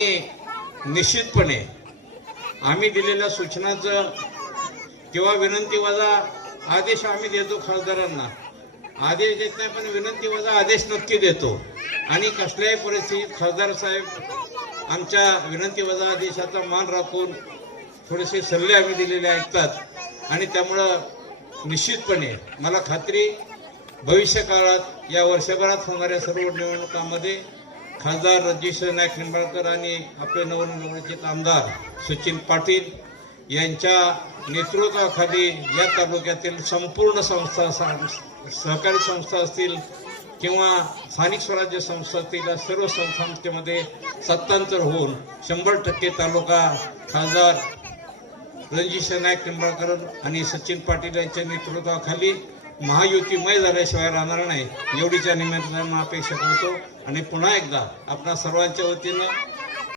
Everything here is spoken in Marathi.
निश्चितपणे आम्ही दिलेल्या सूचनांचं किंवा विनंती वजा आदेश आम्ही देतो खासदारांना. आदेश देत नाही पण विनंती वजा आदेश नक्की देतो. आणि कसल्याही परिस्थितीत खासदार साहेब आमच्या विनंती वजा आदेशाचा मान राखून थोडेसे सल्ले आम्ही दिलेले ऐकतात. आणि त्यामुळं निश्चितपणे मला खात्री भविष्य काळात या वर्षभरात होणाऱ्या सर्व निवडणुकांमध्ये खासदार रजेश्वर नाईक निंबाळकर आणि आपले नवनिर्वाचित आमदार सचिन पाटील यांच्या नेतृत्वाखाली या तालुक्यातील संपूर्ण संस्था सा- सहकारी संस्था असतील किंवा स्थानिक स्वराज्य संस्था असतील या सर्व संस्थांमध्ये सत्तांतर होऊन शंभर टक्के तालुका खासदार रणजित नाईक निंबाळकर आणि सचिन पाटील यांच्या नेतृत्वाखाली महायुतीमय झाल्याशिवाय राहणार नाही. एवढीच्या निमित्तानं अपेक्षा करतो. आणि पुन्हा एकदा आपणा सर्वांच्या वतीनं